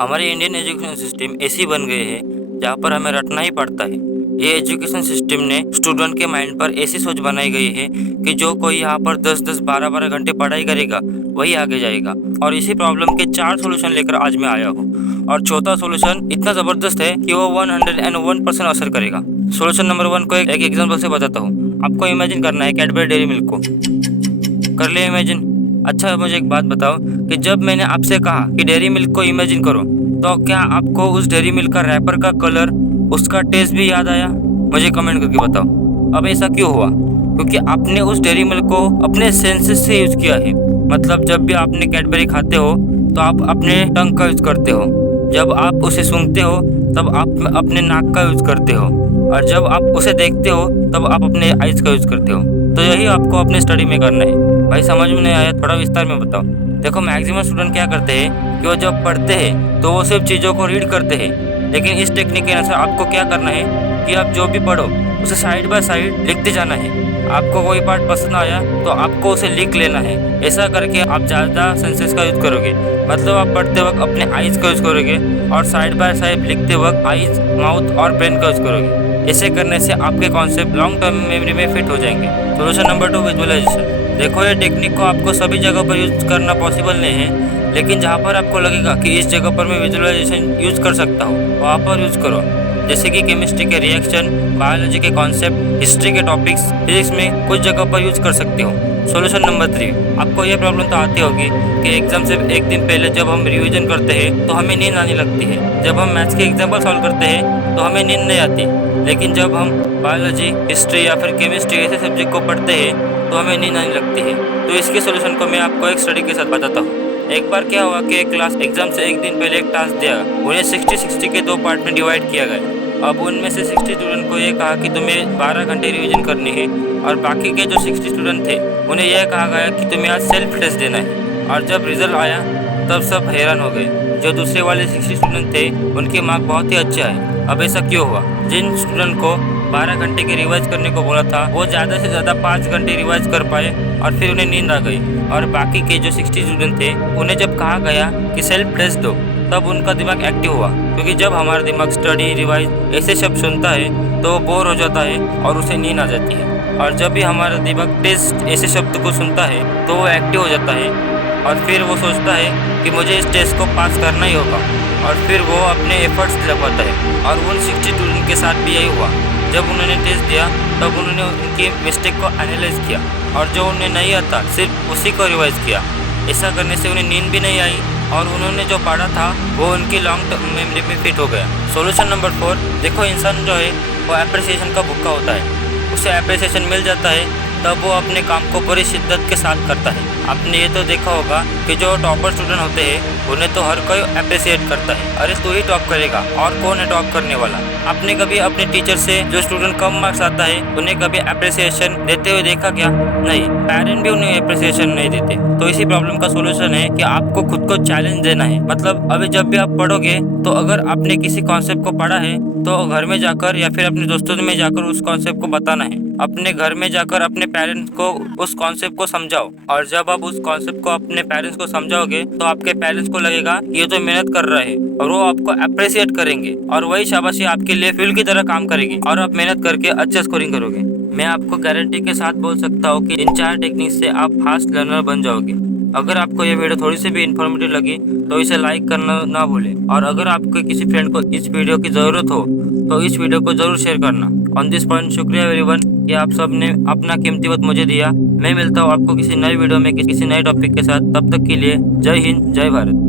हमारे Indian education system ऐसी बन गए है जहाँ पर हमें रटना ही पड़ता है। ये एजुकेशन सिस्टम ने स्टूडेंट के माइंड पर ऐसी सोच बनाई गई है कि जो कोई यहाँ पर 10-10 12-12 घंटे पढ़ाई करेगा वही आगे जाएगा। और इसी प्रॉब्लम के 4 सोल्यूशन लेकर आज मैं आया हूँ। और चौथा सोल्यूशन इतना ज़बरदस्त है कि वो 101% असर करेगा। सोल्यूशन नंबर 1 को एक एग्जाम्पल से बताता हूँ। आपको इमेजिन करना है कैडबरी डेयरी मिल्क को। कर लिया इमेजिन? अच्छा, मुझे एक बात बताओ कि जब मैंने आपसे कहा कि डेयरी मिल्क को इमेजिन करो, तो क्या आपको उस डेयरी मिल्क का रैपर का कलर, उसका टेस्ट भी याद आया? मुझे कमेंट करके बताओ। अब ऐसा क्यों हुआ? क्योंकि आपने उस डेयरी मिल्क को अपने सेंसेस से यूज़ किया है। मतलब जब भी आपने कैडबरी खाते हो तो आप अपने टंग का यूज़ करते हो, जब आप उसे सूंघते हो तब आप अपने नाक का यूज़ करते हो, और जब आप उसे देखते हो तब आप अपने आइज़ का यूज़ करते हो। तो यही आपको अपने स्टडी में करना है। भाई समझ में नहीं आया? थोड़ा विस्तार में बताओ। देखो, मैक्सिमम स्टूडेंट क्या करते हैं कि वो जब पढ़ते हैं तो वो सिर्फ चीज़ों को रीड करते हैं, लेकिन इस टेक्निक के अनुसार आपको क्या करना है कि आप जो भी पढ़ो उसे साइड बाय साइड लिखते जाना है। आपको कोई पार्ट पसंद आया तो आपको उसे लिख लेना है। ऐसा करके आप ज़्यादा सेंसेस का यूज़ करोगे। मतलब आप पढ़ते वक्त अपने आइज़ का यूज़ करोगे और साइड बाय साइड लिखते वक्त आइज़, माउथ और ब्रेन का यूज़ करोगे। ऐसे करने से आपके कॉन्सेप्ट लॉन्ग टर्म मेमोरी में फिट हो जाएंगे। Solution number 2, visualization. देखो, ये टेक्निक को आपको सभी जगह पर यूज़ करना पॉसिबल नहीं है, लेकिन जहाँ पर आपको लगेगा कि इस जगह पर मैं विजुअलाइजेशन यूज़ कर सकता हूँ वहाँ पर यूज़ करो। जैसे कि केमिस्ट्री के रिएक्शन, बायोलॉजी के कॉन्सेप्ट, हिस्ट्री के टॉपिक्स, फिजिक्स में कुछ जगह पर यूज़ कर सकते हो। सोल्यूशन नंबर 3, आपको ये प्रॉब्लम तो आती होगी कि एग्जाम से एक दिन पहले जब हम रिवीजन करते हैं तो हमें नींद आने लगती है। जब हम मैथ्स के एग्जाम्पल सॉल्व करते हैं तो हमें नींद नहीं आती, लेकिन जब हम बायोलॉजी, हिस्ट्री या फिर केमिस्ट्री ऐसे सब्जेक्ट को पढ़ते हैं तो हमें नींद आने लगती है। तो इसके सोल्यूशन को मैं आपको एक स्टडी के साथ बताता हूँ। एक बार क्या हुआ कि एक क्लास एग्जाम से एक दिन पहले एक टास्क दिया, उन्हें 60-60 के 2 पार्ट में डिवाइड किया गया। अब उनमें से 60 स्टूडेंट को ये कहा कि तुम्हें 12 घंटे रिवीजन करनी है, और बाकी के जो 60 स्टूडेंट थे उन्हें यह कहा गया कि तुम्हें आज सेल्फ टेस्ट देना है। और जब रिजल्ट आया तब सब हैरान हो गए। जो दूसरे वाले 60 स्टूडेंट थे उनके मार्क बहुत ही अच्छे आए। अब ऐसा क्यों हुआ? जिन स्टूडेंट को 12 घंटे के रिवाइज करने को बोला था वो ज़्यादा से ज़्यादा 5 घंटे रिवाइज कर पाए और फिर उन्हें नींद आ गई। और बाकी के जो 60 स्टूडेंट थे उन्हें जब कहा गया कि सेल्फ टेस्ट दो, तब उनका दिमाग एक्टिव हुआ। क्योंकि जब हमारा दिमाग स्टडी, रिवाइज ऐसे शब्द सुनता है तो वो बोर हो जाता है और उसे नींद आ जाती है। और जब भी हमारा दिमाग टेस्ट ऐसे शब्द को सुनता है तो वो एक्टिव हो जाता है, और फिर वो सोचता है कि मुझे इस टेस्ट को पास करना ही होगा, और फिर वो अपने एफर्ट्स लगाता है। और उन 60 स्टूडेंट के साथ भी यही हुआ। जब उन्होंने टेस्ट दिया तब उन्होंने उनकी मिस्टेक को एनालाइज किया, और जो उन्हें नहीं आता सिर्फ उसी को रिवाइज किया। ऐसा करने से उन्हें नींद भी नहीं आई और उन्होंने जो पढ़ा था वो उनकी लॉन्ग टर्म मेमोरी में फिट हो गया। सोल्यूशन नंबर 4, देखो, इंसान जो है वो एप्रिसिएशन का भूखा होता है। उसे एप्रिसिएशन मिल जाता है तब वो अपने काम को पूरी शिद्दत के साथ करता है। आपने ये तो देखा होगा कि जो टॉपर स्टूडेंट होते हैं उन्हें तो हर कोई अप्रिशिएट करता है। अरे तू ही टॉप करेगा, और कौन है टॉप करने वाला? आपने कभी अपने टीचर से जो स्टूडेंट कम मार्क्स आता है उन्हें कभी अप्रिसिएशन देते हुए देखा क्या? नहीं। पेरेंट भी उन्हें अप्रिसिएशन नहीं देते। तो इसी प्रॉब्लम का सोल्यूशन है कि आपको खुद को चैलेंज देना है। मतलब अभी जब भी आप पढ़ोगे तो अगर आपने किसी कॉन्सेप्ट को पढ़ा है तो घर में जाकर या फिर अपने दोस्तों में जाकर उस कॉन्सेप्ट को बताना है। अपने घर में जाकर अपने पेरेंट्स को उस कॉन्सेप्ट को समझाओ, और जब आप उस कॉन्सेप्ट को अपने पेरेंट्स को समझाओगे तो आपके पेरेंट्स को लगेगा ये तो मेहनत कर रहा है, और वो आपको अप्रिशिएट करेंगे, और वही शाबाशी आपके लिए फ्यूल की तरह काम करेगी और आप मेहनत करके अच्छा स्कोरिंग करोगे। मैं आपको गारंटी के साथ बोल सकता हूँ कि इन 4 टेक्निक से आप फास्ट लर्नर बन जाओगे। अगर आपको ये वीडियो थोड़ी सी भी इन्फॉर्मेटिव लगी तो इसे लाइक करना ना भूलें, और अगर आपके किसी फ्रेंड को इस वीडियो की ज़रूरत हो तो इस वीडियो को ज़रूर शेयर करना। ऑन दिस पॉइंट शुक्रिया एवरीवन कि आप सब ने अपना कीमती वक्त मुझे दिया। मैं मिलता हूँ आपको किसी नई वीडियो में किसी नए टॉपिक के साथ। तब तक के लिए जय हिंद, जय भारत।